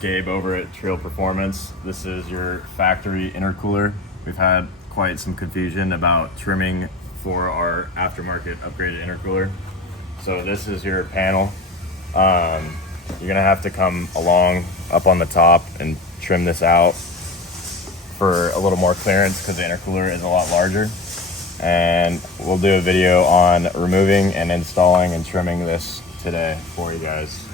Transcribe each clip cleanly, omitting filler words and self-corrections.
Gabe over at Treal Performance. This is your factory intercooler. We've had quite some confusion about trimming for our aftermarket upgraded intercooler. So this is your panel. You're gonna have to come along up on the top and trim this out for a little more clearance because the intercooler is a lot larger. And we'll do a video on removing and installing and trimming this today for you guys.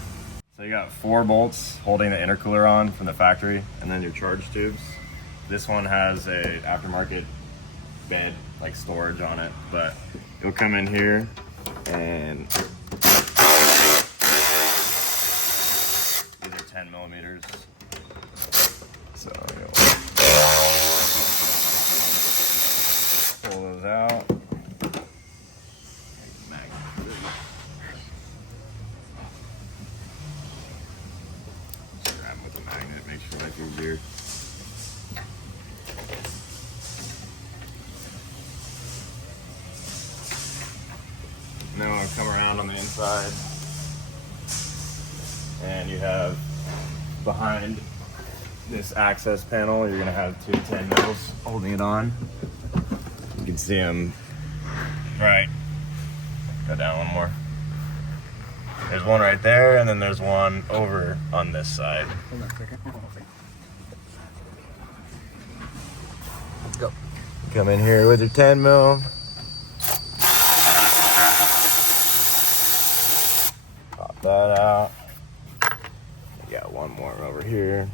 So you got 4 bolts holding the intercooler on from the factory, and then your charge tubes. This one has a aftermarket bed, like storage on it, but you'll come in here and these are 10 millimeters. So you'll pull those out. Just grab them with a magnet, make sure life easier. And then we'll come around on the inside, and you have behind this access panel, you're gonna have 2 10 mils holding it on. You can see them. Right. Go down one more. There's one right there, and then there's one over on this side. Hold on a second. Let's go. Come in here with your 10 mil. Pop that out. We got one more over here.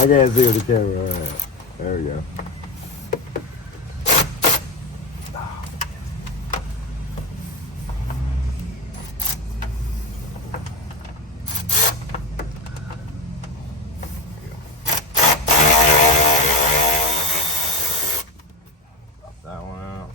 I can't see with the camera. All right. There we go. Pop that one out.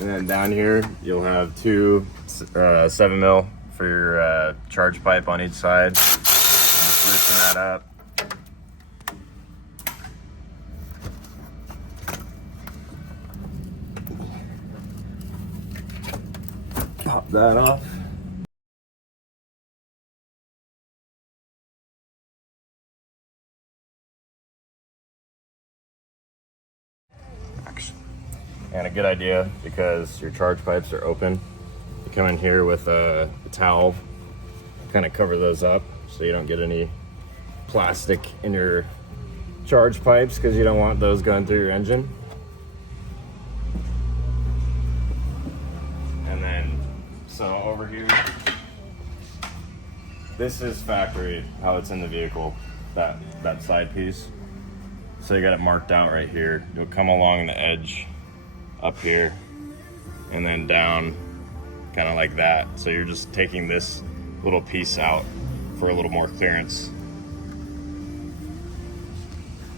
And then down here, you'll have 2 7 mil for your charge pipe on each side. Just loosen that up. Pop that off. And a good idea, because your charge pipes are open, you come in here with a towel, kind of cover those up so you don't get any plastic in your charge pipes, because you don't want those going through your engine. And then, so over here, this is factory, how it's in the vehicle, that side piece. So you got it marked out right here. You'll come along the edge up here and then down kind of like that. So you're just taking this little piece out for a little more clearance.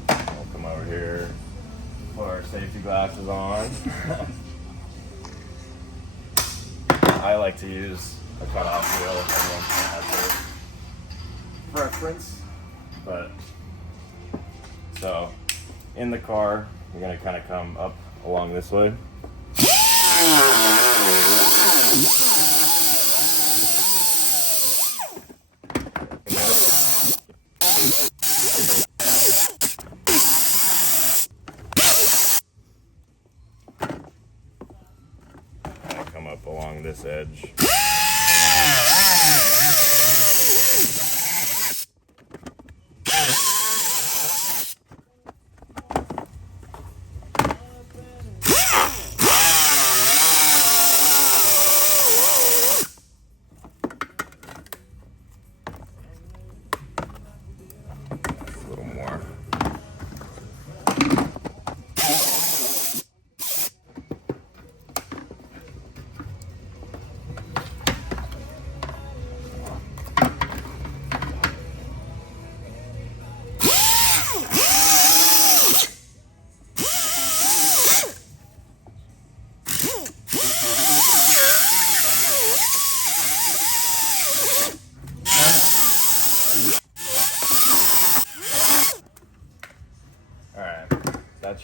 We'll come over here, put our safety glasses on. I like to use a cutoff wheel. Everyone has their preference, but so in the car, you're gonna kind of come up along this way. And come up along this edge.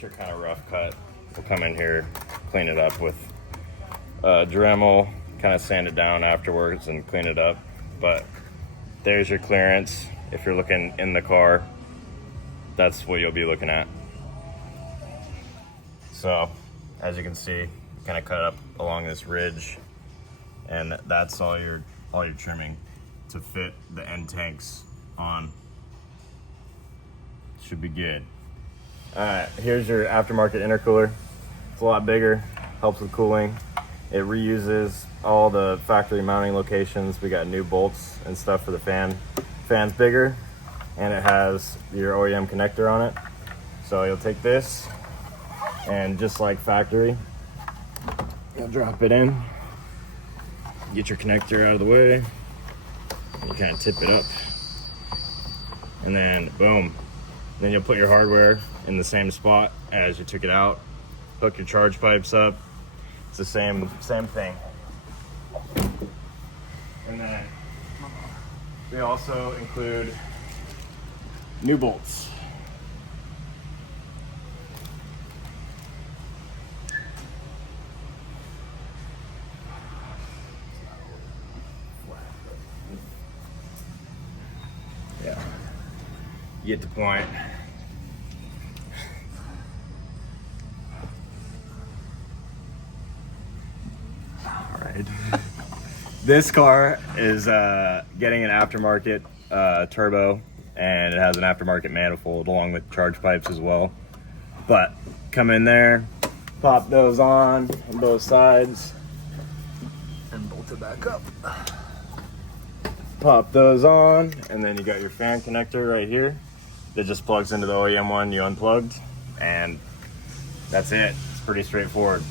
that's your kind of rough cut. We'll come in here, clean it up with Dremel, kind of sand it down afterwards and clean it up. But there's your clearance. If you're looking in the car, that's what you'll be looking at. So as you can see, kind of cut up along this ridge, and that's all your trimming to fit the end tanks on. Should be good. All right, here's your aftermarket intercooler. It's a lot bigger, helps with cooling. It reuses all the factory mounting locations. We got new bolts and stuff for the fan. Fan's bigger, and it has your OEM connector on it. So you'll take this, and just like factory, you'll drop it in, get your connector out of the way, you kind of tip it up, and then boom. Then you'll put your hardware in the same spot as you took it out, hook your charge pipes up. It's the same thing. And then we also include new bolts. Yeah, you get the point. All right. This car is getting an aftermarket turbo, and it has an aftermarket manifold along with charge pipes as well. But come in there, pop those on both sides, And bolt it back up. pop those on, and then you got your fan connector right here that just plugs into the OEM one you unplugged, and that's it. It's pretty straightforward.